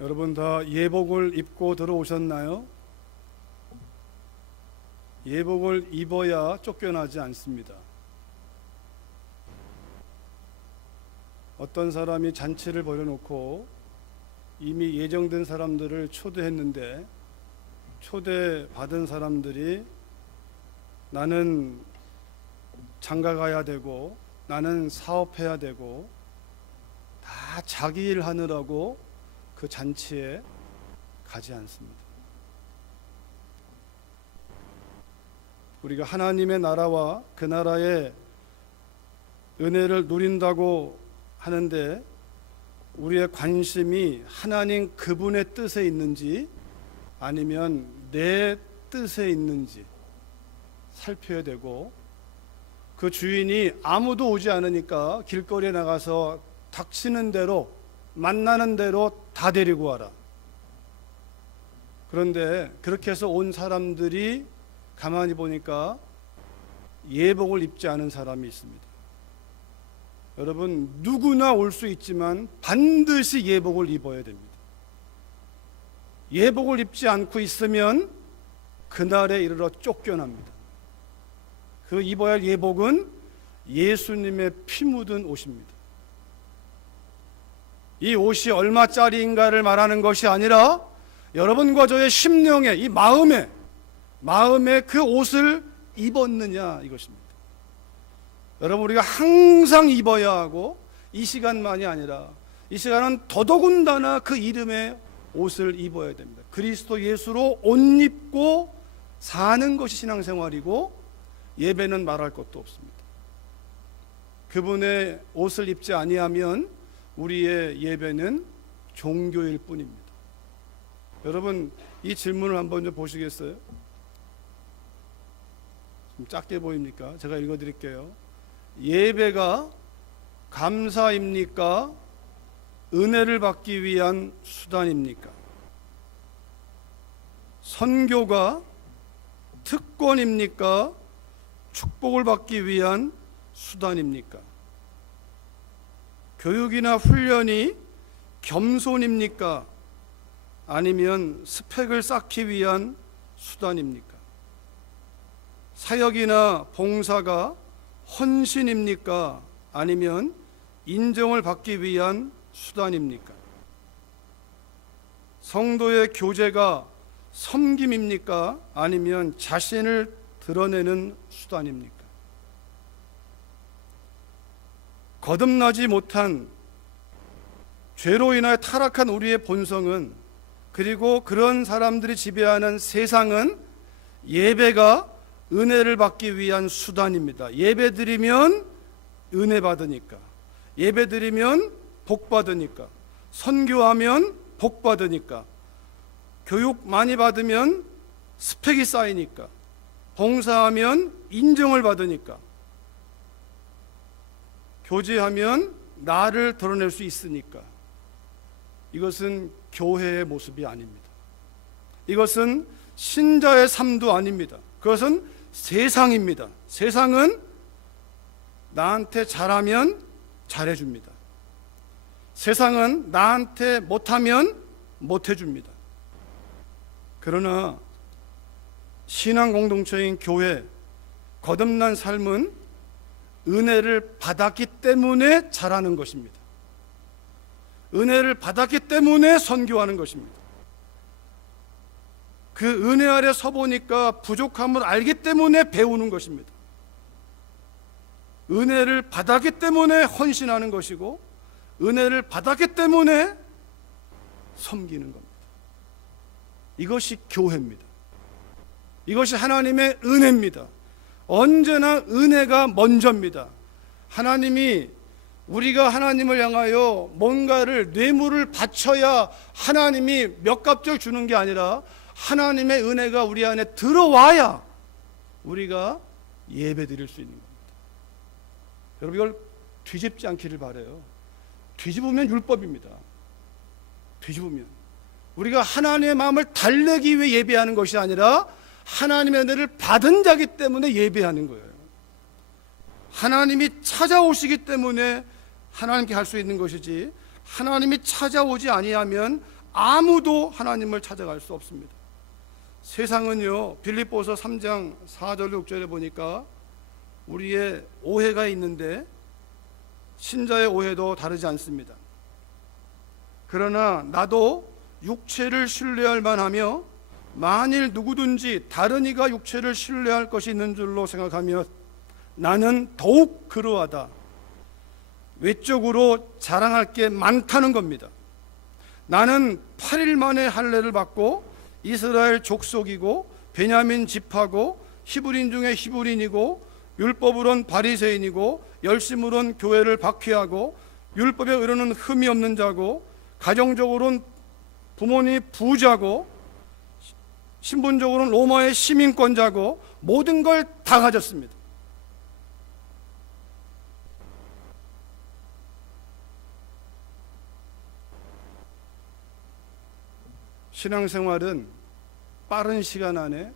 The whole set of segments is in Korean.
여러분 다 예복을 입고 들어오셨나요? 예복을 입어야 쫓겨나지 않습니다. 어떤 사람이 잔치를 벌여놓고 이미 예정된 사람들을 초대했는데 초대받은 사람들이 나는 장가 가야 되고 나는 사업해야 되고 다 자기 일 하느라고 그 잔치에 가지 않습니다. 우리가 하나님의 나라와 그 나라의 은혜를 누린다고 하는데 우리의 관심이 하나님 그분의 뜻에 있는지 아니면 내 뜻에 있는지 살펴야 되고, 그 주인이 아무도 오지 않으니까 길거리에 나가서 닥치는 대로 만나는 대로 다 데리고 와라. 그런데 그렇게 해서 온 사람들이 가만히 보니까 예복을 입지 않은 사람이 있습니다. 여러분, 누구나 올 수 있지만 반드시 예복을 입어야 됩니다. 예복을 입지 않고 있으면 그날에 이르러 쫓겨납니다. 그 입어야 할 예복은 예수님의 피 묻은 옷입니다. 이 옷이 얼마짜리인가를 말하는 것이 아니라 여러분과 저의 심령에, 이 마음에 그 옷을 입었느냐 이것입니다. 여러분, 우리가 항상 입어야 하고, 이 시간만이 아니라 이 시간은 더더군다나 그 이름의 옷을 입어야 됩니다. 그리스도 예수로 옷 입고 사는 것이 신앙생활이고, 예배는 말할 것도 없습니다. 그분의 옷을 입지 아니하면 우리의 예배는 종교일 뿐입니다. 여러분, 이 질문을 한번 좀 보시겠어요? 좀 작게 보입니까? 제가 읽어드릴게요. 예배가 감사입니까? 은혜를 받기 위한 수단입니까? 선교가 특권입니까? 축복을 받기 위한 수단입니까? 교육이나 훈련이 겸손입니까? 아니면 스펙을 쌓기 위한 수단입니까? 사역이나 봉사가 헌신입니까? 아니면 인정을 받기 위한 수단입니까? 성도의 교제가 섬김입니까? 아니면 자신을 드러내는 수단입니까? 거듭나지 못한 죄로 인하여 타락한 우리의 본성은, 그리고 그런 사람들이 지배하는 세상은 예배가 은혜를 받기 위한 수단입니다. 예배 드리면 은혜 받으니까, 예배 드리면 복 받으니까, 선교하면 복 받으니까, 교육 많이 받으면 스펙이 쌓이니까, 봉사하면 인정을 받으니까, 교제하면 나를 드러낼 수 있으니까. 이것은 교회의 모습이 아닙니다. 이것은 신자의 삶도 아닙니다. 그것은 세상입니다. 세상은 나한테 잘하면 잘해줍니다. 세상은 나한테 못하면 못해줍니다. 그러나 신앙 공동체인 교회, 거듭난 삶은 은혜를 받았기 때문에 잘하는 것입니다. 은혜를 받았기 때문에 선교하는 것입니다. 그 은혜 아래 서보니까 부족함을 알기 때문에 배우는 것입니다. 은혜를 받았기 때문에 헌신하는 것이고, 은혜를 받았기 때문에 섬기는 겁니다. 이것이 교회입니다. 이것이 하나님의 은혜입니다. 언제나 은혜가 먼저입니다. 하나님이, 우리가 하나님을 향하여 뭔가를 뇌물을 바쳐야 하나님이 몇 갑절 주는 게 아니라 하나님의 은혜가 우리 안에 들어와야 우리가 예배 드릴 수 있는 겁니다. 여러분, 이걸 뒤집지 않기를 바라요. 뒤집으면 율법입니다. 뒤집으면 우리가 하나님의 마음을 달래기 위해 예배하는 것이 아니라 하나님의 은혜를 받은 자기 때문에 예배하는 거예요. 하나님이 찾아오시기 때문에 하나님께 할 수 있는 것이지, 하나님이 찾아오지 아니하면 아무도 하나님을 찾아갈 수 없습니다. 세상은요, 빌립보서 3장 4절 6절에 보니까 우리의 오해가 있는데 신자의 오해도 다르지 않습니다. 그러나 나도 육체를 신뢰할 만하며 만일 누구든지 다른 이가 육체를 신뢰할 것이 있는 줄로 생각하며 나는 더욱 그러하다. 외적으로 자랑할 게 많다는 겁니다. 나는 8일 만에 할례를 받고 이스라엘 족속이고 베냐민 지파고 히브리인 중에 히브리인이고 율법으론 바리새인이고 열심으론 교회를 박해하고 율법에 의로는 흠이 없는 자고 가정적으로는 부모님 부자고 신분적으로는 로마의 시민권자고 모든 걸 다 가졌습니다. 신앙생활은 빠른 시간 안에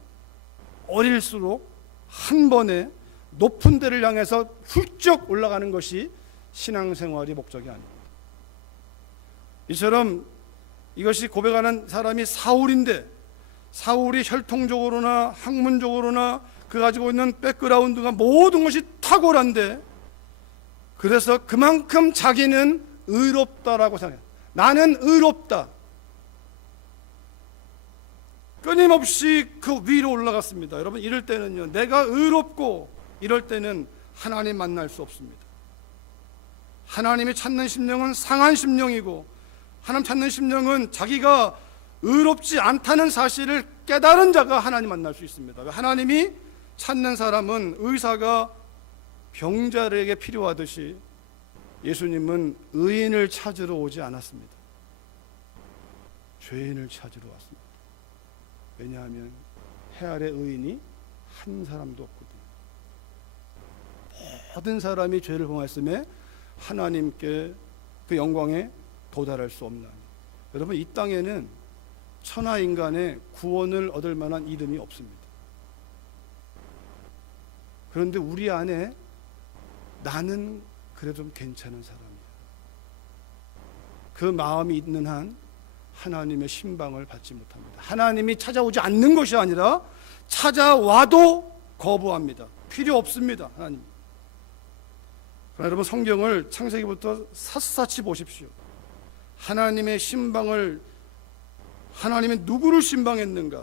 어릴수록 한 번에 높은 데를 향해서 훌쩍 올라가는 것이 신앙생활의 목적이 아닙니다. 이처럼 이것이 고백하는 사람이 사울인데 사울이 혈통적으로나 학문적으로나 그 가지고 있는 백그라운드가 모든 것이 탁월한데 그래서 그만큼 자기는 의롭다라고 생각해요. 나는 의롭다. 끊임없이 그 위로 올라갔습니다. 여러분, 이럴 때는요, 내가 의롭고 이럴 때는 하나님 만날 수 없습니다. 하나님이 찾는 심령은 상한 심령이고 하나님 찾는 심령은 자기가 의롭지 않다는 사실을 깨달은 자가 하나님 만날 수 있습니다. 하나님이 찾는 사람은 의사가 병자에게 필요하듯이 예수님은 의인을 찾으러 오지 않았습니다. 죄인을 찾으러 왔습니다. 왜냐하면 해 아래 의인이 한 사람도 없거든요. 모든 사람이 죄를 범했음에 하나님께 그 영광에 도달할 수 없는, 여러분, 이 땅에는 천하 인간의 구원을 얻을 만한 이름이 없습니다. 그런데 우리 안에 나는 그래도 좀 괜찮은 사람이야, 그 마음이 있는 한 하나님의 신방을 받지 못합니다. 하나님이 찾아오지 않는 것이 아니라 찾아와도 거부합니다. 필요 없습니다, 하나님. 그러나 여러분, 성경을 창세기부터 샅샅이 보십시오. 하나님의 신방을, 하나님이 누구를 신방했는가?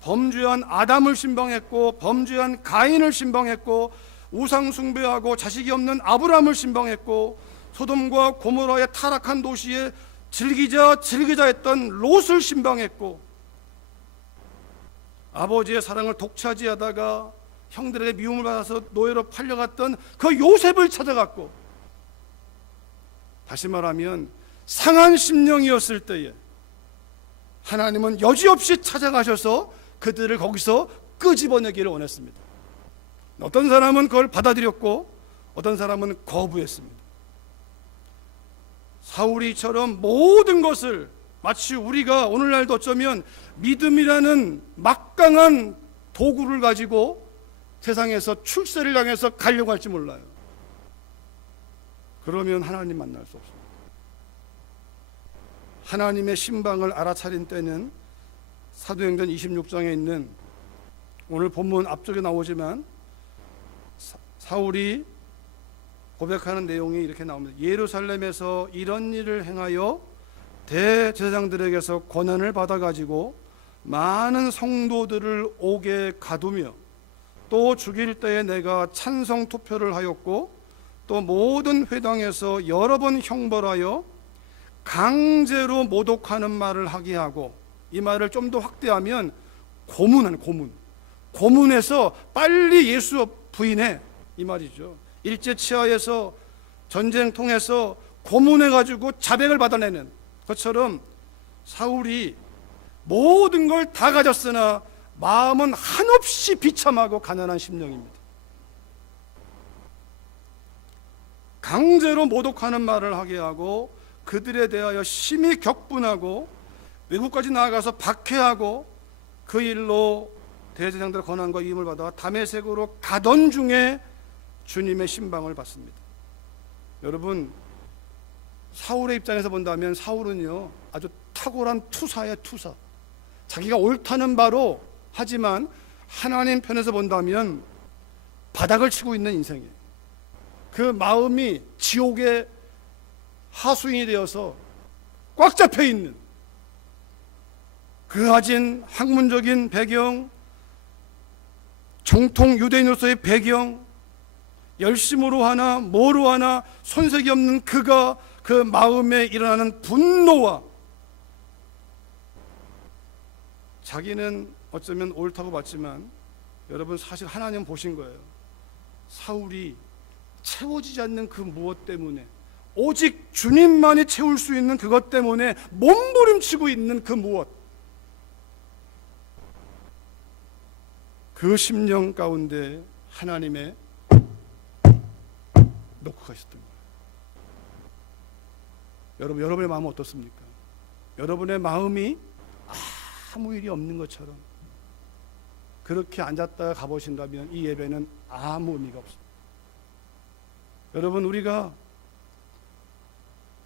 범죄한 아담을 신방했고 범죄한 가인을 신방했고 우상 숭배하고 자식이 없는 아브라함을 신방했고 소돔과 고모라의 타락한 도시에 즐기자 했던 롯을 신방했고 아버지의 사랑을 독차지하다가 형들에게 미움을 받아서 노예로 팔려갔던 그 요셉을 찾아갔고, 다시 말하면 상한 심령이었을 때에 하나님은 여지없이 찾아가셔서 그들을 거기서 끄집어내기를 원했습니다. 어떤 사람은 그걸 받아들였고 어떤 사람은 거부했습니다. 사울이처럼 모든 것을 마치 우리가 오늘날도 어쩌면 믿음이라는 막강한 도구를 가지고 세상에서 출세를 향해서 가려고 할지 몰라요. 그러면 하나님 만날 수 없습니다. 하나님의 신방을 알아차린 때는 사도행전 26장에 있는, 오늘 본문 앞쪽에 나오지만 사울이 고백하는 내용이 이렇게 나옵니다. 예루살렘에서 이런 일을 행하여 대제사장들에게서 권한을 받아가지고 많은 성도들을 옥에 가두며 또 죽일 때에 내가 찬성 투표를 하였고 또 모든 회당에서 여러 번 형벌하여 강제로 모독하는 말을 하게 하고, 이 말을 좀 더 확대하면 고문해서 빨리 예수 부인해, 이 말이죠. 일제치하에서 전쟁 통해서 고문해가지고 자백을 받아내는 것처럼 사울이 모든 걸 다 가졌으나 마음은 한없이 비참하고 가난한 심령입니다. 강제로 모독하는 말을 하게 하고 그들에 대하여 심히 격분하고 외국까지 나아가서 박해하고 그 일로 대제사장들의 권한과 위임을 받아 다메섹으로 가던 중에 주님의 신방을 받습니다. 여러분, 사울의 입장에서 본다면 사울은요 아주 탁월한 투사의 투사. 자기가 옳다는 바로 하지만 하나님 편에서 본다면 바닥을 치고 있는 인생이에요. 그 마음이 지옥의 하수인이 되어서 꽉 잡혀 있는, 그 가진 학문적인 배경, 정통 유대인으로서의 배경, 열심으로 하나 뭐로 하나 손색이 없는 그가 그 마음에 일어나는 분노와, 자기는 어쩌면 옳다고 봤지만 여러분 사실 하나님 보신 거예요. 사울이 채워지지 않는 그 무엇 때문에, 오직 주님만이 채울 수 있는 그것 때문에 몸부림치고 있는 그 무엇, 그 심령 가운데 하나님의 놓고 가셨던 거예요. 여러분, 여러분의 마음은 어떻습니까? 여러분의 마음이 아무 일이 없는 것처럼 그렇게 앉았다가 가보신다면 이 예배는 아무 의미가 없습니다. 여러분, 우리가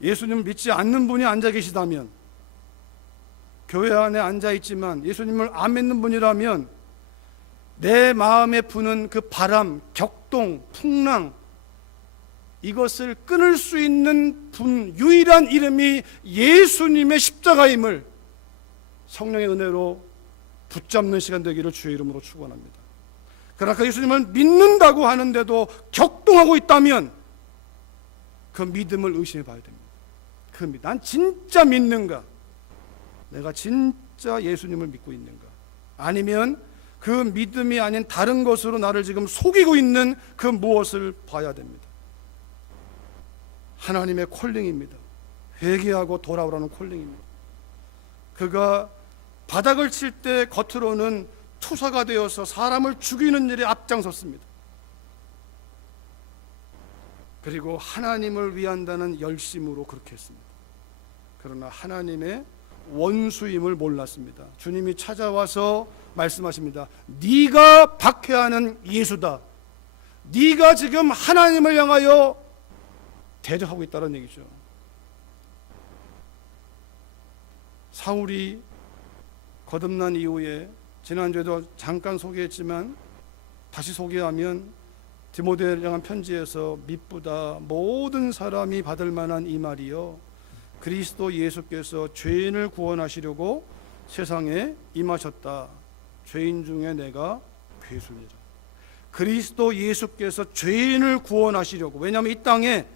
예수님을 믿지 않는 분이 앉아 계시다면, 교회 안에 앉아 있지만 예수님을 안 믿는 분이라면 내 마음에 부는 그 바람, 격동, 풍랑, 이것을 끊을 수 있는 유일한 이름이 예수님의 십자가임을 성령의 은혜로 붙잡는 시간 되기를 주의 이름으로 축원합니다. 그러나 그 예수님을 믿는다고 하는데도 격동하고 있다면 그 믿음을 의심해 봐야 됩니다. 난 진짜 믿는가? 내가 진짜 예수님을 믿고 있는가? 아니면 그 믿음이 아닌 다른 것으로 나를 지금 속이고 있는 그 무엇을 봐야 됩니다. 하나님의 콜링입니다. 회개하고 돌아오라는 콜링입니다. 그가 바닥을 칠 때 겉으로는 투사가 되어서 사람을 죽이는 일에 앞장섰습니다. 그리고 하나님을 위한다는 열심으로 그렇게 했습니다. 그러나 하나님의 원수임을 몰랐습니다. 주님이 찾아와서 말씀하십니다. 네가 박해하는 예수다. 네가 지금 하나님을 향하여 대적하고 있다는 얘기죠. 사울이 거듭난 이후에, 지난주에도 잠깐 소개했지만 다시 소개하면, 디모데를 향한 편지에서 미쁘다 모든 사람이 받을 만한 이 말이요, 그리스도 예수께서 죄인을 구원하시려고 세상에 임하셨다. 죄인 중에 내가 괴수니라. 그리스도 예수께서 죄인을 구원하시려고. 왜냐하면 이 땅에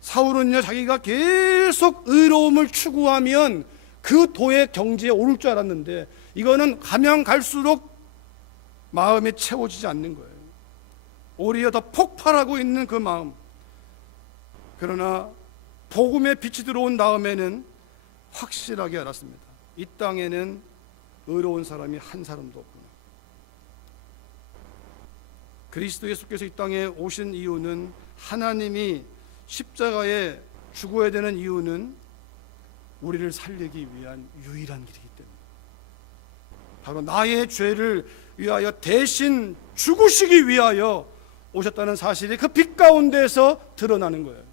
사울은요, 자기가 계속 의로움을 추구하면 그 도의 경지에 오를 줄 알았는데, 이거는 가면 갈수록 마음이 채워지지 않는 거예요. 오히려 더 폭발하고 있는 그 마음. 그러나 복음의 빛이 들어온 다음에는 확실하게 알았습니다. 이 땅에는 의로운 사람이 한 사람도 없구나. 그리스도 예수께서 이 땅에 오신 이유는, 하나님이 십자가에 죽어야 되는 이유는 우리를 살리기 위한 유일한 길이기 때문에, 바로 나의 죄를 위하여 대신 죽으시기 위하여 오셨다는 사실이 그 빛 가운데서 드러나는 거예요.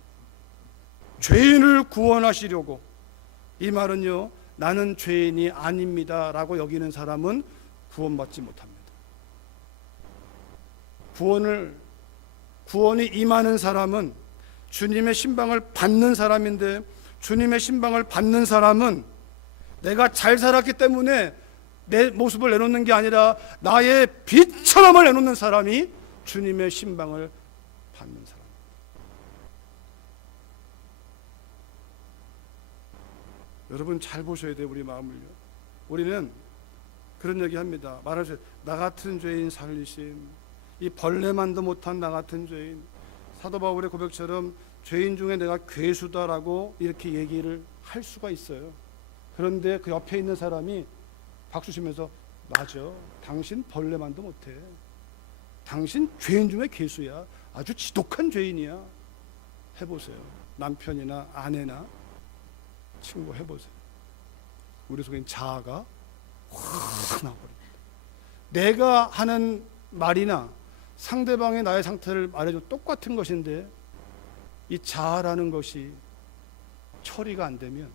죄인을 구원하시려고. 이 말은요, 나는 죄인이 아닙니다 라고 여기는 사람은 구원받지 못합니다. 구원이 임하는 사람은 주님의 신방을 받는 사람인데, 주님의 신방을 받는 사람은 내가 잘 살았기 때문에 내 모습을 내놓는 게 아니라 나의 비천함을 내놓는 사람이 주님의 신방을 받는 사람. 여러분 잘 보셔야 돼요, 우리 마음을요. 우리는 그런 얘기 합니다. 말하죠. 나 같은 죄인 살리심. 이 벌레만도 못한 나 같은 죄인. 사도 바울의 고백처럼 죄인 중에 내가 괴수다라고 이렇게 얘기를 할 수가 있어요. 그런데 그 옆에 있는 사람이 박수 치면서, 맞아, 당신 벌레만도 못해. 당신 죄인 중에 괴수야. 아주 지독한 죄인이야. 해보세요. 남편이나 아내나 친구 해보세요. 우리 속엔 자아가 확 나와버립니다. 내가 하는 말이나 상대방의 나의 상태를 말해도 똑같은 것인데, 이 자아라는 것이 처리가 안 되면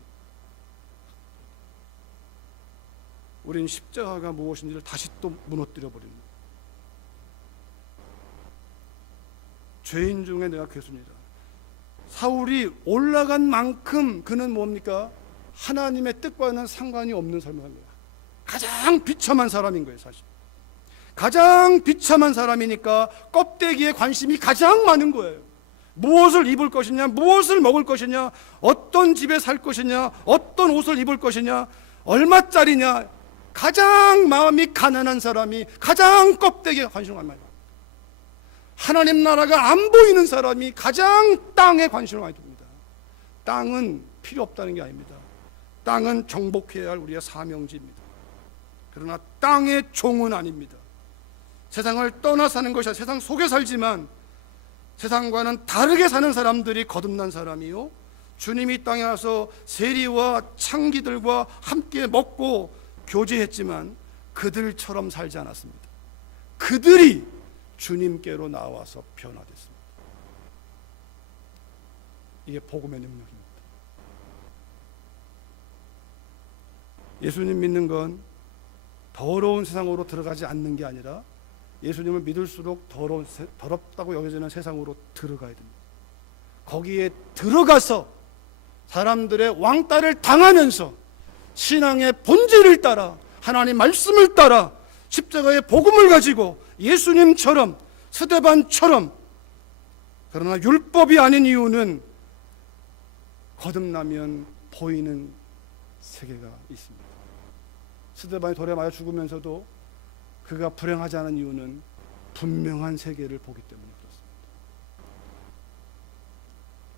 우린 십자가가 무엇인지를 다시 또 무너뜨려 버립니다. 죄인 중에 내가 괴수입니다. 사울이 올라간 만큼 그는 뭡니까? 하나님의 뜻과는 상관이 없는 삶을 합니다. 가장 비참한 사람인 거예요. 사실 가장 비참한 사람이니까 껍데기에 관심이 가장 많은 거예요. 무엇을 입을 것이냐, 무엇을 먹을 것이냐, 어떤 집에 살 것이냐, 어떤 옷을 입을 것이냐, 얼마짜리냐. 가장 마음이 가난한 사람이 가장 껍데기에 관심을 많이 줍니다. 하나님 나라가 안 보이는 사람이 가장 땅에 관심을 많이 둡니다. 땅은 필요 없다는 게 아닙니다. 땅은 정복해야 할 우리의 사명지입니다. 그러나 땅의 종은 아닙니다. 세상을 떠나 사는 것이 아니라 세상 속에 살지만 세상과는 다르게 사는 사람들이 거듭난 사람이요, 주님이 땅에 와서 세리와 창기들과 함께 먹고 교제했지만 그들처럼 살지 않았습니다. 그들이 주님께로 나와서 변화됐습니다. 이게 복음의 능력입니다. 예수님 믿는 건 더러운 세상으로 들어가지 않는 게 아니라 예수님을 믿을수록 더럽다고 여겨지는 세상으로 들어가야 됩니다. 거기에 들어가서 사람들의 왕따를 당하면서 신앙의 본질을 따라 하나님 말씀을 따라 십자가의 복음을 가지고 예수님처럼 스데반처럼, 그러나 율법이 아닌 이유는 거듭나면 보이는 세계가 있습니다. 스데반이 돌에 맞아 죽으면서도 그가 불행하지 않은 이유는 분명한 세계를 보기 때문에 그렇습니다.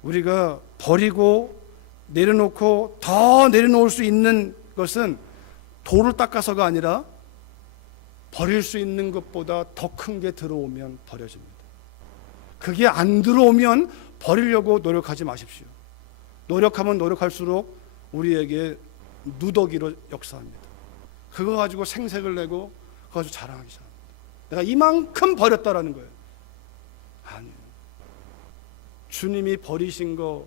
우리가 버리고 내려놓고 더 내려놓을 수 있는 것은 돌을 닦아서가 아니라 버릴 수 있는 것보다 더 큰 게 들어오면 버려집니다. 그게 안 들어오면 버리려고 노력하지 마십시오. 노력하면 노력할수록 우리에게 누더기로 역사합니다. 그거 가지고 생색을 내고 그거 가지고 자랑하기 시작합니다. 내가 이만큼 버렸다라는 거예요. 아니에요. 주님이 버리신 거,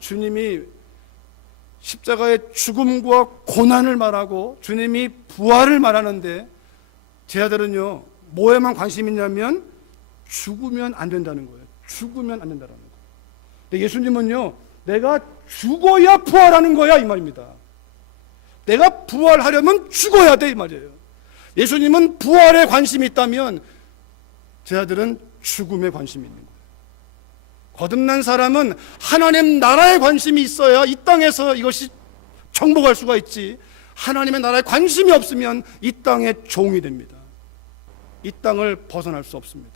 주님이 십자가의 죽음과 고난을 말하고 주님이 부활을 말하는데 제 아들은요, 뭐에만 관심이 있냐면 죽으면 안 된다는 거예요. 죽으면 안 된다는 거예요. 근데 예수님은요, 내가 죽어야 부활하는 거야 이 말입니다. 내가 부활하려면 죽어야 돼 이 말이에요. 예수님은 부활에 관심이 있다면 제 아들은 죽음에 관심이 있는 거예요. 거듭난 사람은 하나님 나라에 관심이 있어야 이 땅에서 이것이 정복할 수가 있지, 하나님의 나라에 관심이 없으면 이 땅의 종이 됩니다. 이 땅을 벗어날 수 없습니다.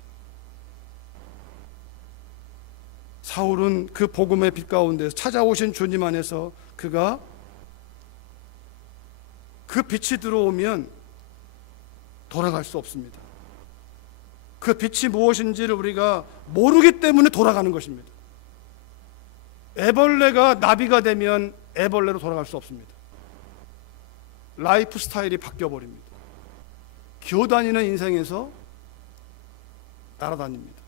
사울은 그 복음의 빛 가운데 찾아오신 주님 안에서 그가 그 빛이 들어오면 돌아갈 수 없습니다. 그 빛이 무엇인지를 우리가 모르기 때문에 돌아가는 것입니다. 애벌레가 나비가 되면 애벌레로 돌아갈 수 없습니다. 라이프 스타일이 바뀌어 버립니다. 기어다니는 인생에서 날아다닙니다.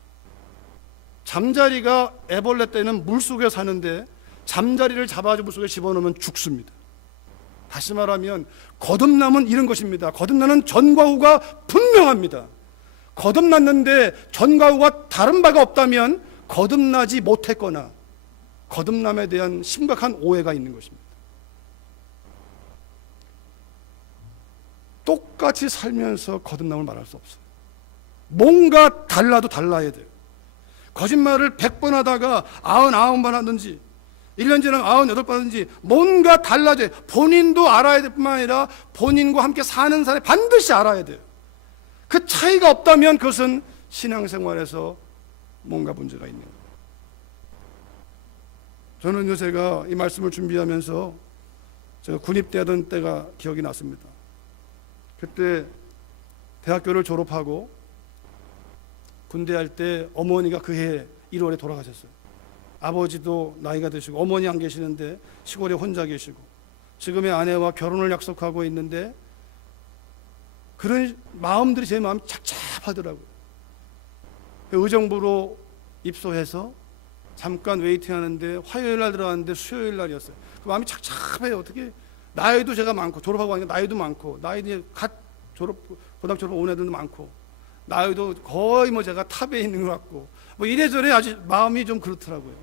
잠자리가 애벌레 때는 물속에 사는데 잠자리를 잡아서 물속에 집어넣으면 죽습니다. 다시 말하면 거듭남은 이런 것입니다. 거듭나는 전과 후가 분명합니다. 거듭났는데 전과 후가 다른 바가 없다면 거듭나지 못했거나 거듭남에 대한 심각한 오해가 있는 것입니다. 똑같이 살면서 거듭남을 말할 수 없어요. 뭔가 달라도 달라야 돼요. 거짓말을 100번 하다가 99번 하든지 1년 지나면 98번 하든지 뭔가 달라져요. 본인도 알아야 될 뿐만 아니라 본인과 함께 사는 사람이 반드시 알아야 돼요. 그 차이가 없다면 그것은 신앙생활에서 뭔가 문제가 있는 거예요. 저는 제가 이 말씀을 준비하면서 제가 군입대하던 때가 기억이 났습니다. 그때 대학교를 졸업하고 군대할 때 어머니가 그해 1월에 돌아가셨어요. 아버지도 나이가 드시고 어머니 안 계시는데 시골에 혼자 계시고 지금의 아내와 결혼을 약속하고 있는데 그런 마음들이 제 마음이 착잡하더라고요. 의정부로 입소해서 잠깐 웨이팅하는데 화요일 날 들어갔는데 수요일 날이었어요. 그 마음이 착잡해요. 어떻게 나이도 제가 많고, 졸업하고 하니까 나이도 많고, 나이도 갓 고등학교 졸업하고 온 애들도 많고, 나이도 거의 뭐 제가 탑에 있는 것 같고, 뭐 이래저래 아주 마음이 좀 그렇더라고요.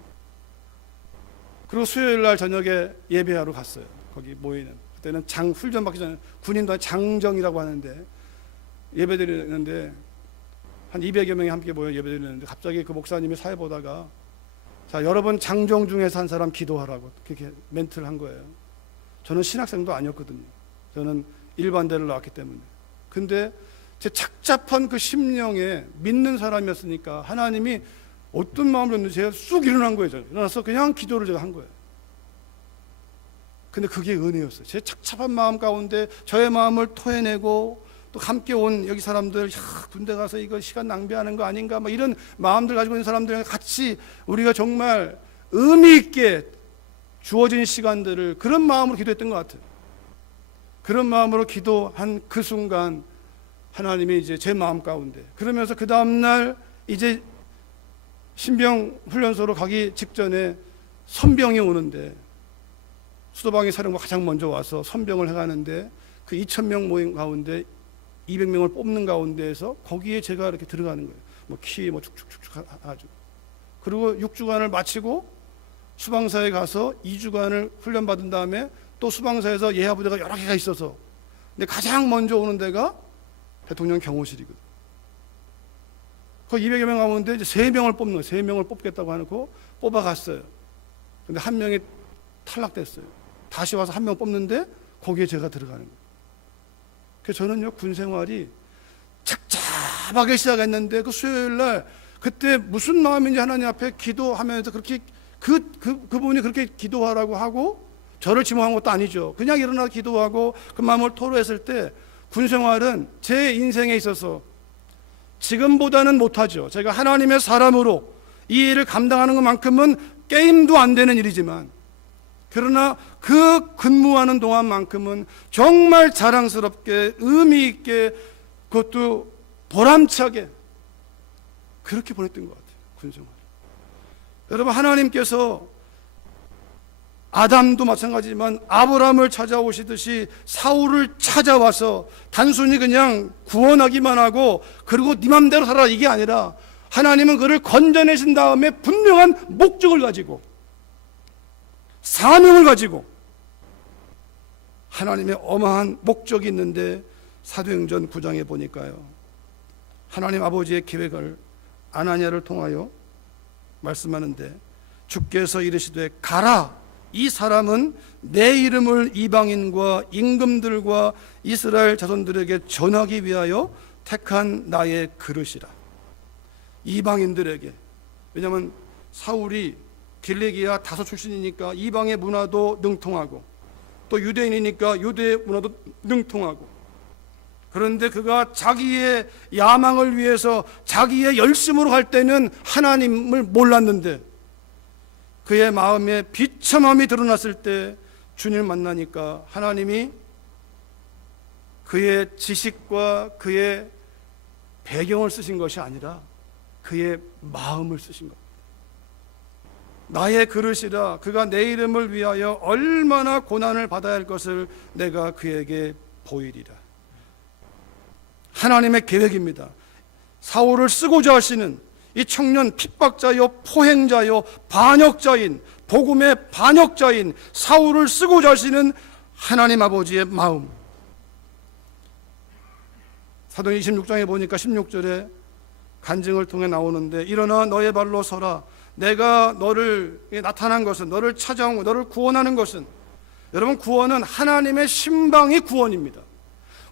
그리고 수요일 날 저녁에 예배하러 갔어요. 거기 모이는, 그때는 훈련 받기 전에 군인도 장정이라고 하는데 예배드리는데 한 200여 명이 함께 모여 예배드리는데, 갑자기 그 목사님이 사회 보다가, 자, 여러분 장정 중에서 한 사람 기도하라고 그렇게 멘트를 한 거예요. 저는 신학생도 아니었거든요. 저는 일반대를 나왔기 때문에. 근데 제 착잡한 그 심령에 믿는 사람이었으니까 하나님이 어떤 마음을 줬는지 제가 쑥 일어난 거예요. 일어나서 그냥 기도를 제가 한 거예요. 근데 그게 은혜였어요. 제 착잡한 마음 가운데 저의 마음을 토해내고, 또 함께 온 여기 사람들, 군대 가서 이거 시간 낭비하는 거 아닌가, 뭐 이런 마음들 가지고 있는 사람들이랑 같이 우리가 정말 의미 있게 주어진 시간들을 그런 마음으로 기도했던 것 같아요. 그런 마음으로 기도한 그 순간 하나님이 이제 제 마음 가운데, 그러면서 그 다음날 이제 신병 훈련소로 가기 직전에 선병이 오는데, 수도방위 사령부가 가장 먼저 와서 선병을 해가는데, 그 2,000명 모임 가운데 200명을 뽑는 가운데에서 거기에 제가 이렇게 들어가는 거예요. 뭐 키 뭐 축축축축 아주. 그리고 6주간을 마치고 수방사에 가서 2주간을 훈련받은 다음에 또 수방사에서 예하부대가 여러 개가 있어서, 근데 가장 먼저 오는 데가 대통령 경호실이거든. 그 200여 명 가운데 이제 3명을 뽑는 거예요. 3명을 뽑겠다고 하고 뽑아갔어요. 근데 한 명이 탈락됐어요. 다시 와서 한 명 뽑는데 거기에 제가 들어가는 거예요. 그래서 저는요, 군 생활이 착잡하게 시작했는데, 그 수요일 날 그때 무슨 마음인지 하나님 앞에 기도하면서 그렇게 그분이 그렇게 기도하라고 하고 저를 지목한 것도 아니죠. 그냥 일어나 기도하고 그 마음을 토로했을 때, 군 생활은 제 인생에 있어서 지금보다는 못하죠. 제가 하나님의 사람으로 이 일을 감당하는 것만큼은 게임도 안 되는 일이지만, 그러나 그 근무하는 동안만큼은 정말 자랑스럽게, 의미 있게, 그것도 보람차게 그렇게 보냈던 것 같아요, 군생활. 여러분, 하나님께서 아담도 마찬가지지만 아브라함을 찾아오시듯이 사울을 찾아와서 단순히 그냥 구원하기만 하고 그리고 네 맘대로 살아라, 이게 아니라 하나님은 그를 건져내신 다음에 분명한 목적을 가지고, 사명을 가지고, 하나님의 어마한 목적이 있는데, 사도행전 9장에 보니까요, 하나님 아버지의 계획을 아나니아를 통하여 말씀하는데, 주께서 이르시되 가라, 이 사람은 내 이름을 이방인과 임금들과 이스라엘 자손들에게 전하기 위하여 택한 나의 그릇이라. 이방인들에게, 왜냐하면 사울이 길리기아 다소 출신이니까 이방의 문화도 능통하고, 또 유대인이니까 유대의 문화도 능통하고, 그런데 그가 자기의 야망을 위해서 자기의 열심으로 할 때는 하나님을 몰랐는데, 그의 마음에 비참함이 드러났을 때 주님을 만나니까 하나님이 그의 지식과 그의 배경을 쓰신 것이 아니라 그의 마음을 쓰신 겁니다. 나의 그릇이라, 그가 내 이름을 위하여 얼마나 고난을 받아야 할 것을 내가 그에게 보이리라. 하나님의 계획입니다. 사울을 쓰고자 하시는 이 청년, 핍박자요, 포행자요, 반역자인, 복음의 반역자인 사울을 쓰고자 하시는 하나님 아버지의 마음. 사도행전 26장에 보니까 16절에 간증을 통해 나오는데, 일어나 너의 발로 서라. 내가 너를 나타난 것은, 너를 찾아온 것, 너를 구원하는 것은, 여러분, 구원은 하나님의 신방이 구원입니다.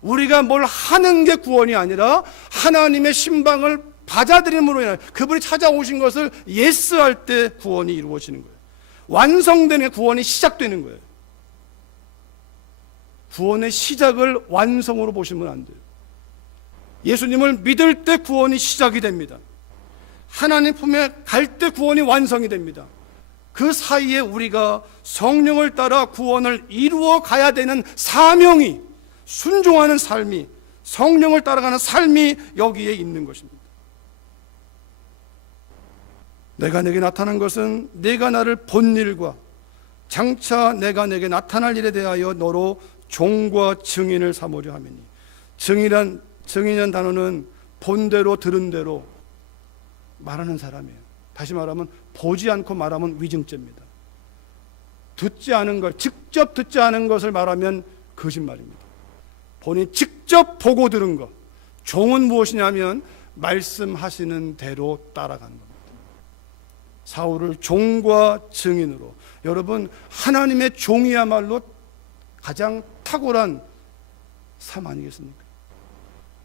우리가 뭘 하는 게 구원이 아니라 하나님의 신방을 받아들임으로 인해 그분이 찾아오신 것을 예스할 때 구원이 이루어지는 거예요. 완성되는 구원이 시작되는 거예요. 구원의 시작을 완성으로 보시면 안 돼요. 예수님을 믿을 때 구원이 시작이 됩니다. 하나님 품에 갈 때 구원이 완성이 됩니다. 그 사이에 우리가 성령을 따라 구원을 이루어 가야 되는 사명이, 순종하는 삶이, 성령을 따라가는 삶이 여기에 있는 것입니다. 내가 내게 나타난 것은 내가 나를 본 일과 장차 내가 내게 나타날 일에 대하여 너로 종과 증인을 삼으려 함이니. 증인이란 단어는 본대로 들은 대로 말하는 사람이에요. 다시 말하면 보지 않고 말하면 위증죄입니다. 듣지 않은 걸, 직접 듣지 않은 것을 말하면 거짓말입니다. 본인이 직접 보고 들은 것. 종은 무엇이냐면 말씀하시는 대로 따라가는 겁니다. 사울을 종과 증인으로. 여러분, 하나님의 종이야말로 가장 탁월한 삶 아니겠습니까?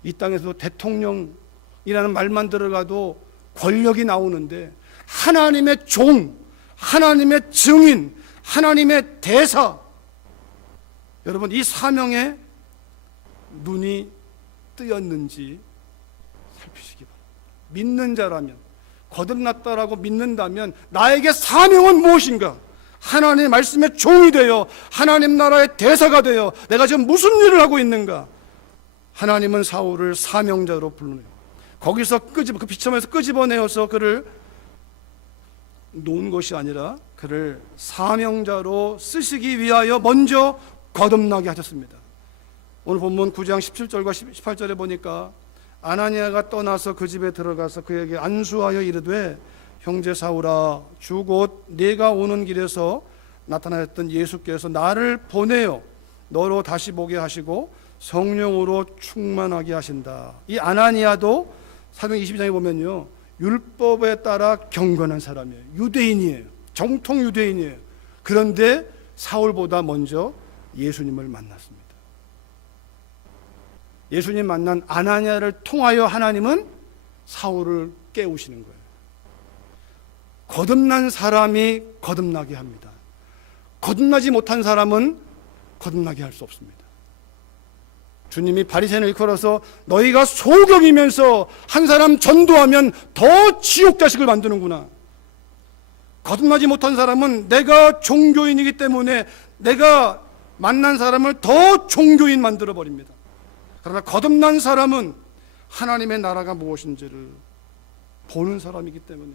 이 땅에서 대통령이라는 말만 들어가도 권력이 나오는데, 하나님의 종, 하나님의 증인, 하나님의 대사, 여러분 이 사명에 눈이 뜨였는지 살피시기 바랍니다. 믿는 자라면, 거듭났다라고 믿는다면 나에게 사명은 무엇인가? 하나님의 말씀의 종이 되어 하나님 나라의 대사가 되어 내가 지금 무슨 일을 하고 있는가? 하나님은 사울을 사명자로 부르네요. 거기서 그 비참에서 끄집어내어서 그를 놓은 것이 아니라 그를 사명자로 쓰시기 위하여 먼저 거듭나게 하셨습니다. 오늘 본문 9장 17절과 18절에 보니까 아나니아가 떠나서 그 집에 들어가서 그에게 안수하여 이르되 형제 사울아, 주 곧 네가 오는 길에서 나타나셨던 예수께서 나를 보내어 너로 다시 보게 하시고 성령으로 충만하게 하신다. 이 아나니아도 사도행 22장에 보면요, 율법에 따라 경건한 사람이에요. 유대인이에요. 정통 유대인이에요. 그런데 사울보다 먼저 예수님을 만났습니다. 예수님 만난 아나니아를 통하여 하나님은 사울을 깨우시는 거예요. 거듭난 사람이 거듭나게 합니다. 거듭나지 못한 사람은 거듭나게 할 수 없습니다. 주님이 바리새인을 일컬어서 너희가 소경이면서 한 사람 전도하면 더 지옥 자식을 만드는구나. 거듭나지 못한 사람은 내가 종교인이기 때문에 내가 만난 사람을 더 종교인 만들어 버립니다. 그러나 거듭난 사람은 하나님의 나라가 무엇인지를 보는 사람이기 때문에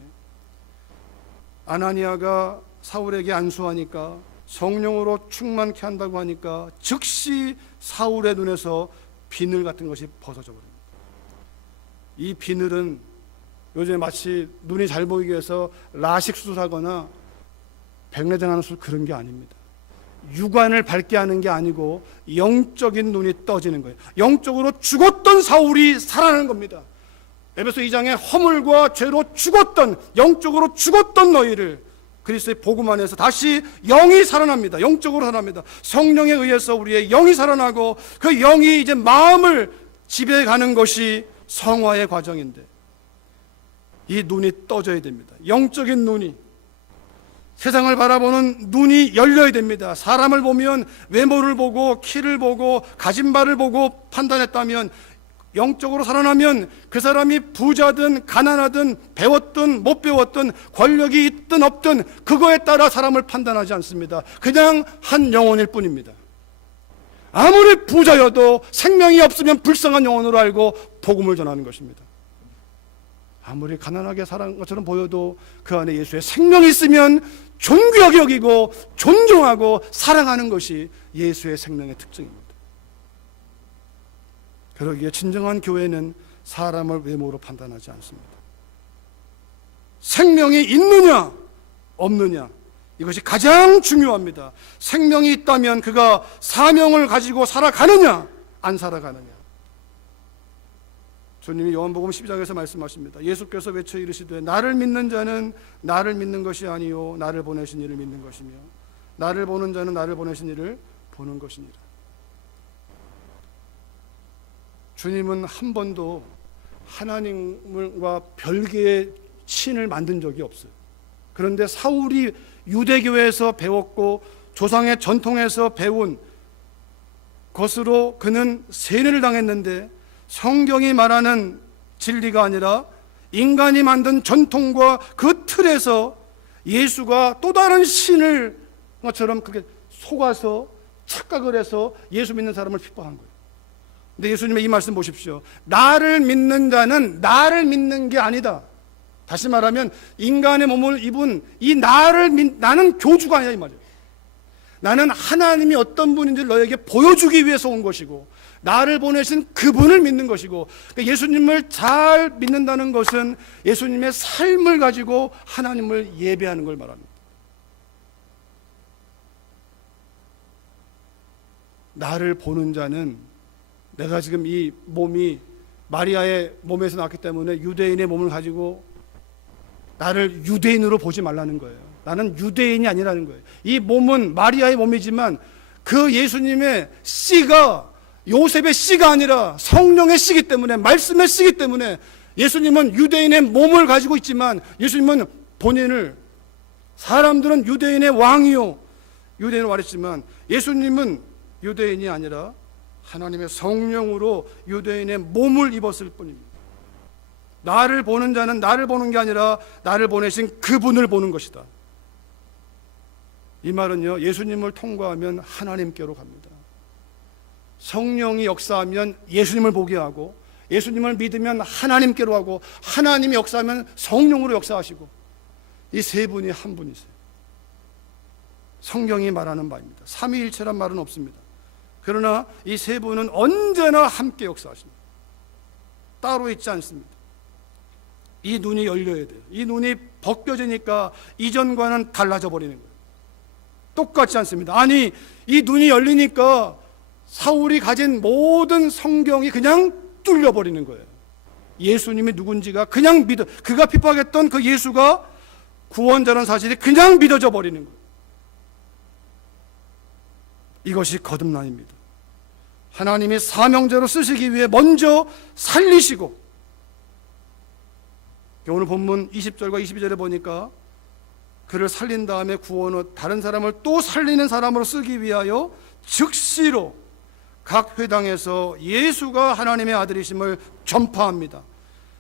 아나니아가 사울에게 안수하니까 성령으로 충만케 한다고 하니까 즉시 사울의 눈에서 비늘 같은 것이 벗어져 버립니다. 이 비늘은 요즘에 마치 눈이 잘 보이기 위해서 라식 수술하거나 백내장하는 수술 그런 게 아닙니다. 육안을 밝게 하는 게 아니고 영적인 눈이 떠지는 거예요. 영적으로 죽었던 사울이 살아나는 겁니다. 에베소 2장에 허물과 죄로 죽었던, 영적으로 죽었던 너희를 그리스도의 복음 안에서 다시 영이 살아납니다. 영적으로 살아납니다. 성령에 의해서 우리의 영이 살아나고 그 영이 이제 마음을 지배하는 것이 성화의 과정인데 이 눈이 떠져야 됩니다. 영적인 눈이, 세상을 바라보는 눈이 열려야 됩니다. 사람을 보면 외모를 보고 키를 보고 가진 바를 보고 판단했다면, 영적으로 살아나면 그 사람이 부자든 가난하든 배웠든 못 배웠든 권력이 있든 없든 그거에 따라 사람을 판단하지 않습니다. 그냥 한 영혼일 뿐입니다. 아무리 부자여도 생명이 없으면 불쌍한 영혼으로 알고 복음을 전하는 것입니다. 아무리 가난하게 살아간 것처럼 보여도 그 안에 예수의 생명이 있으면 존귀하게 여기고 존중하고 사랑하는 것이 예수의 생명의 특징입니다. 그러기에 진정한 교회는 사람을 외모로 판단하지 않습니다. 생명이 있느냐 없느냐, 이것이 가장 중요합니다. 생명이 있다면 그가 사명을 가지고 살아가느냐 안 살아가느냐. 주님이 요한복음 12장에서 말씀하십니다. 예수께서 외쳐 이르시되 나를 믿는 자는 나를 믿는 것이 아니요 나를 보내신 이를 믿는 것이며 나를 보는 자는 나를 보내신 이를 보는 것이니라. 주님은 한 번도 하나님과 별개의 신을 만든 적이 없어요. 그런데 사울이 유대교에서 배웠고 조상의 전통에서 배운 것으로 그는 세뇌를 당했는데, 성경이 말하는 진리가 아니라 인간이 만든 전통과 그 틀에서 예수가 또 다른 신을 것처럼 그렇게 속아서 착각을 해서 예수 믿는 사람을 핍박한 거예요. 근데 예수님의 이 말씀 보십시오. 나를 믿는 자는 나를 믿는 게 아니다. 다시 말하면 인간의 몸을 입은 이 나는 교주가 아니야 이 말이에요. 나는 하나님이 어떤 분인지 너에게 보여주기 위해서 온 것이고 나를 보내신 그분을 믿는 것이고, 예수님을 잘 믿는다는 것은 예수님의 삶을 가지고 하나님을 예배하는 걸 말합니다. 나를 보는 자는, 내가 지금 이 몸이 마리아의 몸에서 났기 때문에 유대인의 몸을 가지고 나를 유대인으로 보지 말라는 거예요. 나는 유대인이 아니라는 거예요. 이 몸은 마리아의 몸이지만 그 예수님의 씨가 요셉의 씨가 아니라 성령의 씨기 때문에, 말씀의 씨기 때문에, 예수님은 유대인의 몸을 가지고 있지만 예수님은 본인을, 사람들은 유대인의 왕이요 유대인으로 말했지만 예수님은 유대인이 아니라 하나님의 성령으로 유대인의 몸을 입었을 뿐입니다. 나를 보는 자는 나를 보는 게 아니라 나를 보내신 그분을 보는 것이다. 이 말은요, 예수님을 통과하면 하나님께로 갑니다. 성령이 역사하면 예수님을 보게 하고, 예수님을 믿으면 하나님께로 하고, 하나님이 역사하면 성령으로 역사하시고, 이 세 분이 한 분이세요. 성경이 말하는 바입니다. 삼위일체란 말은 없습니다. 그러나 이 세 분은 언제나 함께 역사하십니다. 따로 있지 않습니다. 이 눈이 열려야 돼요. 이 눈이 벗겨지니까 이전과는 달라져 버리는 거예요. 똑같지 않습니다. 아니, 이 눈이 열리니까 사울이 가진 모든 성경이 그냥 뚫려버리는 거예요. 예수님이 누군지가 그냥 그가 핍박했던 그 예수가 구원자라는 사실이 그냥 믿어져 버리는 거예요. 이것이 거듭남입니다. 하나님이 사명자로 쓰시기 위해 먼저 살리시고, 오늘 본문 20절과 22절에 보니까 그를 살린 다음에 구원 후 다른 사람을 또 살리는 사람으로 쓰기 위하여 즉시로 각 회당에서 예수가 하나님의 아들이심을 전파합니다.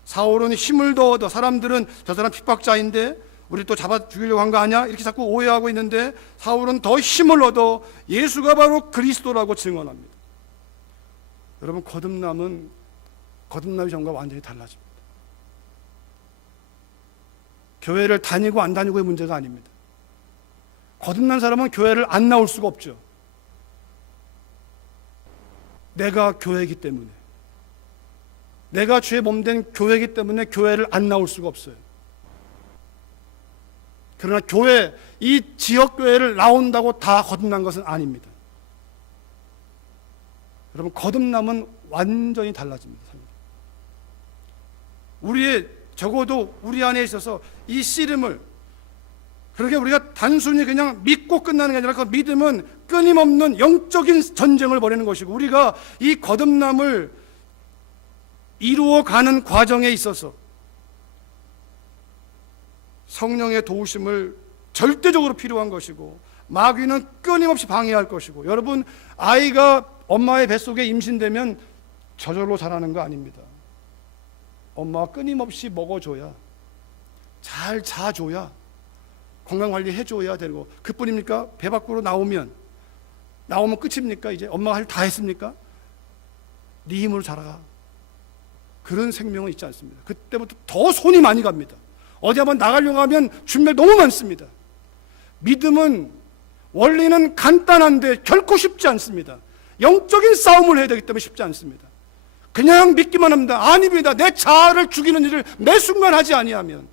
사울은 힘을 더 얻어, 사람들은 저 사람 핍박자인데 우리 또 잡아 죽이려고 한 거 아니야? 이렇게 자꾸 오해하고 있는데 사울은 더 힘을 얻어 예수가 바로 그리스도라고 증언합니다. 여러분, 거듭남이 전과 완전히 달라집니다. 교회를 다니고 안 다니고의 문제가 아닙니다. 거듭난 사람은 교회를 안 나올 수가 없죠. 내가 교회이기 때문에, 내가 주의 몸된 교회이기 때문에 교회를 안 나올 수가 없어요. 그러나 교회, 이 지역교회를 나온다고 다 거듭난 것은 아닙니다. 여러분, 거듭남은 완전히 달라집니다. 적어도 우리 안에 있어서 이 씨름을, 그렇게 우리가 단순히 그냥 믿고 끝나는 게 아니라 그 믿음은 끊임없는 영적인 전쟁을 벌이는 것이고, 우리가 이 거듭남을 이루어가는 과정에 있어서 성령의 도우심을 절대적으로 필요한 것이고, 마귀는 끊임없이 방해할 것이고, 여러분, 아이가 엄마의 뱃속에 임신되면 저절로 자라는 거 아닙니다. 엄마가 끊임없이 먹어줘야, 잘 자줘야, 건강관리 해줘야 되고, 그뿐입니까? 배 밖으로 나오면 끝입니까? 이제 엄마가 할 일 다 했습니까? 네 힘으로 자라가. 그런 생명은 있지 않습니다. 그때부터 더 손이 많이 갑니다. 어디 한번 나가려고 하면 준비가 너무 많습니다. 믿음은, 원리는 간단한데 결코 쉽지 않습니다. 영적인 싸움을 해야 되기 때문에 쉽지 않습니다. 그냥 믿기만 합니다. 아닙니다. 내 자아를 죽이는 일을 매 순간 하지 아니하면,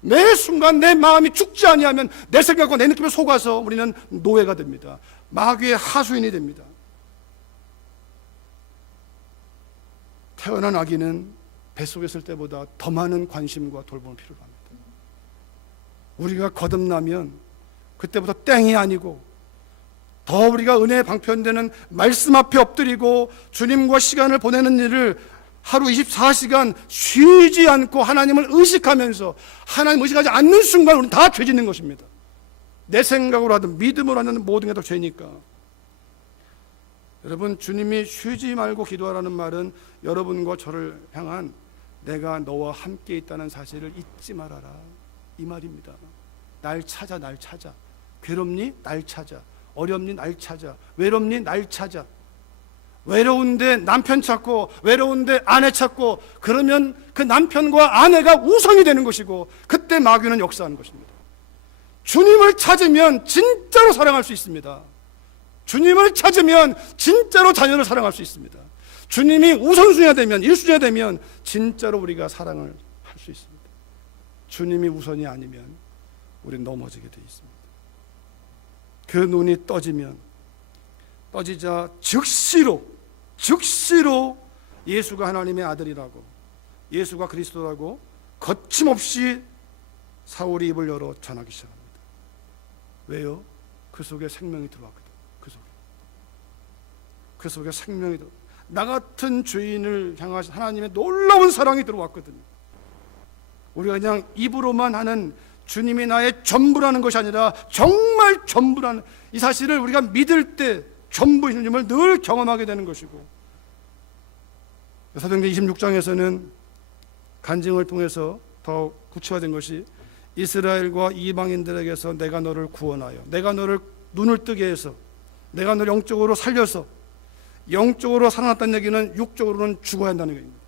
매 순간 내 마음이 죽지 아니하면 내 생각과 내 느낌에 속아서 우리는 노예가 됩니다. 마귀의 하수인이 됩니다. 태어난 아기는 뱃속에 있을 때보다 더 많은 관심과 돌봄을 필요로 합니다. 우리가 거듭나면 그때부터 땡이 아니고 더 우리가 은혜에 방편되는 말씀 앞에 엎드리고 주님과 시간을 보내는 일을 하루 24시간 쉬지 않고 하나님을 의식하면서, 하나님 의식하지 않는 순간 우리는 다 죄 짓는 것입니다. 내 생각으로 하든 믿음으로 하든 모든 게 다 죄니까. 여러분, 주님이 쉬지 말고 기도하라는 말은 여러분과 저를 향한 내가 너와 함께 있다는 사실을 잊지 말아라, 이 말입니다. 날 찾아, 날 찾아. 괴롭니? 날 찾아. 어렵니? 날 찾아. 외롭니? 날 찾아. 외로운데 남편 찾고, 외로운데 아내 찾고, 그러면 그 남편과 아내가 우선이 되는 것이고, 그때 마귀는 역사하는 것입니다. 주님을 찾으면 진짜로 사랑할 수 있습니다. 주님을 찾으면 진짜로 자녀를 사랑할 수 있습니다. 주님이 우선순위가 되면, 1순위가 되면 진짜로 우리가 사랑을 할 수 있습니다. 주님이 우선이 아니면 우리는 넘어지게 되어 있습니다. 그 눈이 떠지자 즉시로 예수가 하나님의 아들이라고, 예수가 그리스도라고 거침없이 사울이 입을 열어 전하기 시작합니다. 왜요? 그 속에 생명이 들어왔거든. 그 속에 생명이 들어. 나 같은 죄인을 향하신 하나님의 놀라운 사랑이 들어왔거든요. 우리가 그냥 입으로만 하는 주님이 나의 전부라는 것이 아니라 정말 전부라는 이 사실을 우리가 믿을 때 전부이신 주님을 늘 경험하게 되는 것이고, 사도행전 26장에서는 간증을 통해서 더 구체화된 것이 이스라엘과 이방인들에게서 내가 너를 구원하여, 내가 너를 눈을 뜨게 해서, 내가 너를 영적으로 살려서, 영적으로 살아났다는 얘기는 육적으로는 죽어야 한다는 얘기입니다.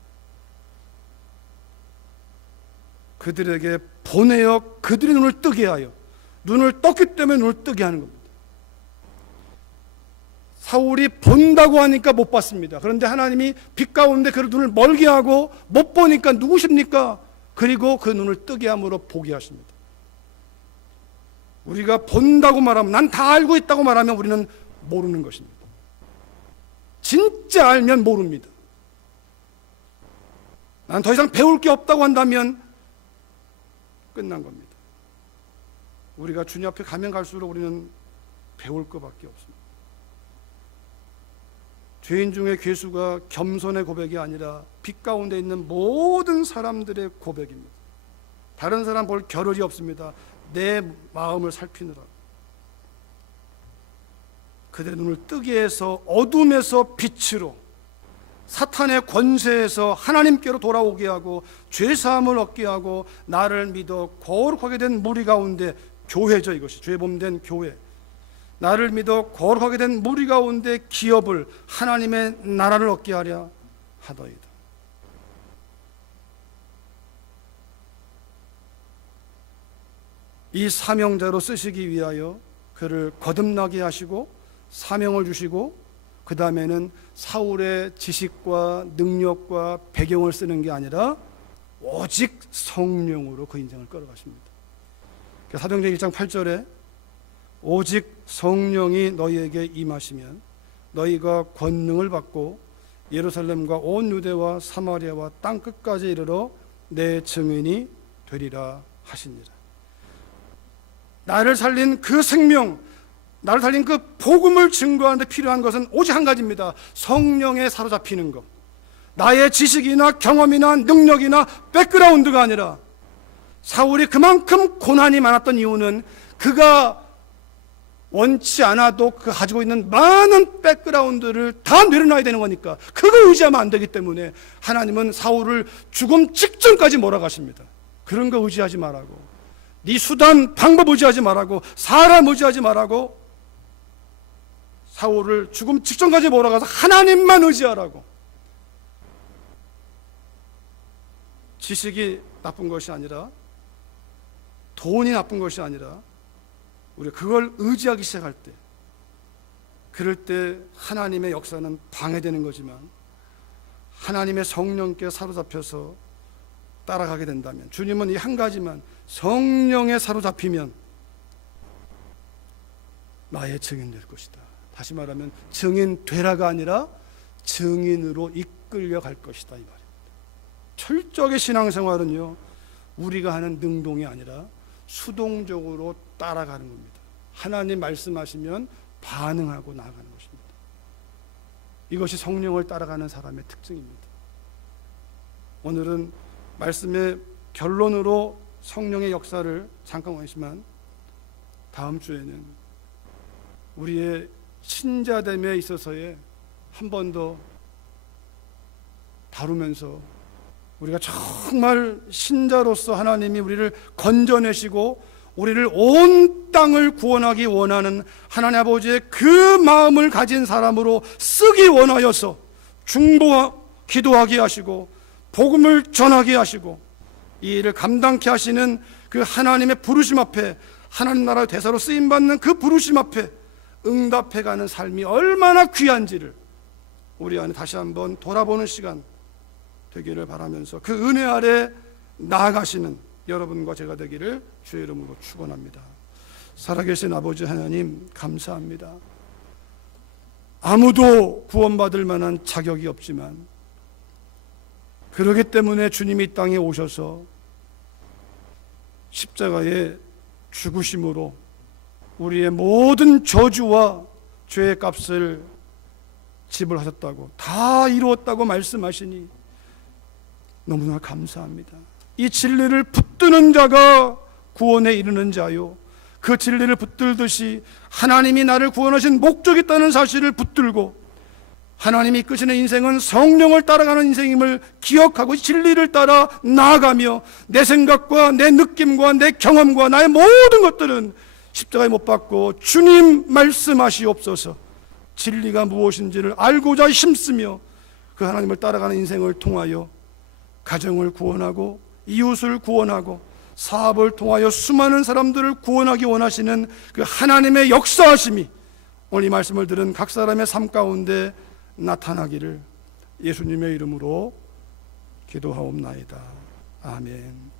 그들에게 보내어 그들의 눈을 뜨게 하여, 눈을 떴기 때문에 눈을 뜨게 하는 겁니다. 사울이 본다고 하니까 못 봤습니다. 그런데 하나님이 빛 가운데 그를 눈을 멀게 하고 못 보니까 누구십니까? 그리고 그 눈을 뜨게 함으로 보게 하십니다. 우리가 본다고 말하면, 난 다 알고 있다고 말하면 우리는 모르는 것입니다. 진짜 알면 모릅니다. 난 더 이상 배울 게 없다고 한다면 끝난 겁니다. 우리가 주님 앞에 가면 갈수록 우리는 배울 것밖에 없습니다. 죄인 중에 괴수가 겸손의 고백이 아니라 빛 가운데 있는 모든 사람들의 고백입니다. 다른 사람 볼 겨를이 없습니다. 내 마음을 살피느라. 그들의 눈을 뜨게 해서 어둠에서 빛으로, 사탄의 권세에서 하나님께로 돌아오게 하고 죄사함을 얻게 하고 나를 믿어 거룩하게 된 무리 가운데, 교회죠, 이것이 죄 범된 교회, 나를 믿어 거룩하게 된 무리 가운데 기업을, 하나님의 나라를 얻게 하려 하더이다. 이 사명자로 쓰시기 위하여 그를 거듭나게 하시고 사명을 주시고, 그 다음에는 사울의 지식과 능력과 배경을 쓰는 게 아니라 오직 성령으로 그 인생을 끌어가십니다. 사도행전 1장 8절에 오직 성령이 너희에게 임하시면 너희가 권능을 받고 예루살렘과 온 유대와 사마리아와 땅 끝까지 이르러 내 증인이 되리라 하시니라. 나를 살린 그 생명, 나를 살린 그 복음을 증거하는 데 필요한 것은 오직 한 가지입니다. 성령에 사로잡히는 것. 나의 지식이나 경험이나 능력이나 백그라운드가 아니라, 사울이 그만큼 고난이 많았던 이유는 그가 원치 않아도 그 가지고 있는 많은 백그라운드를 다 내려놔야 되는 거니까, 그걸 의지하면 안 되기 때문에 하나님은 사울을 죽음 직전까지 몰아가십니다. 그런 거 의지하지 말라고, 네 수단 방법 의지하지 말라고, 사람 의지하지 말라고, 사울을 죽음 직전까지 몰아가서 하나님만 의지하라고. 지식이 나쁜 것이 아니라, 돈이 나쁜 것이 아니라, 우리가 그걸 의지하기 시작할 때, 그럴 때 하나님의 역사는 방해되는 거지만, 하나님의 성령께 사로잡혀서 따라가게 된다면, 주님은 이 한 가지만, 성령에 사로잡히면 나의 증인 될 것이다. 다시 말하면 증인 되라가 아니라 증인으로 이끌려갈 것이다, 이 말입니다. 철저하게 신앙생활은요, 우리가 하는 능동이 아니라 수동적으로 따라가는 겁니다. 하나님 말씀하시면 반응하고 나아가는 것입니다. 이것이 성령을 따라가는 사람의 특징입니다. 오늘은 말씀의 결론으로 성령의 역사를 잠깐 보시지만, 다음 주에는 우리의 신자됨에 있어서의 한 번 더 다루면서, 우리가 정말 신자로서 하나님이 우리를 건져내시고 우리를 온 땅을 구원하기 원하는 하나님 아버지의 그 마음을 가진 사람으로 쓰기 원하여서 기도하게 하시고 복음을 전하게 하시고 이 일을 감당케 하시는 그 하나님의 부르심 앞에, 하나님 나라의 대사로 쓰임받는 그 부르심 앞에 응답해가는 삶이 얼마나 귀한지를 우리 안에 다시 한번 돌아보는 시간 되기를 바라면서 그 은혜 아래 나아가시는 여러분과 제가 되기를 주의 이름으로 축원합니다. 살아계신 아버지 하나님 감사합니다. 아무도 구원받을 만한 자격이 없지만 그러기 때문에 주님이 이 땅에 오셔서 십자가의 죽으심으로 우리의 모든 저주와 죄의 값을 지불하셨다고, 다 이루었다고 말씀하시니 너무나 감사합니다. 이 진리를 붙드는 자가 구원에 이르는 자요, 그 진리를 붙들듯이 하나님이 나를 구원하신 목적이 있다는 사실을 붙들고 하나님이 이끄시는 인생은 성령을 따라가는 인생임을 기억하고 진리를 따라 나아가며 내 생각과 내 느낌과 내 경험과 나의 모든 것들은 십자가에 못 박고 주님 말씀하시옵소서, 진리가 무엇인지를 알고자 힘쓰며 그 하나님을 따라가는 인생을 통하여 가정을 구원하고 이웃을 구원하고 사업을 통하여 수많은 사람들을 구원하기 원하시는 그 하나님의 역사하심이 오늘 이 말씀을 들은 각 사람의 삶 가운데 나타나기를 예수님의 이름으로 기도하옵나이다. 아멘.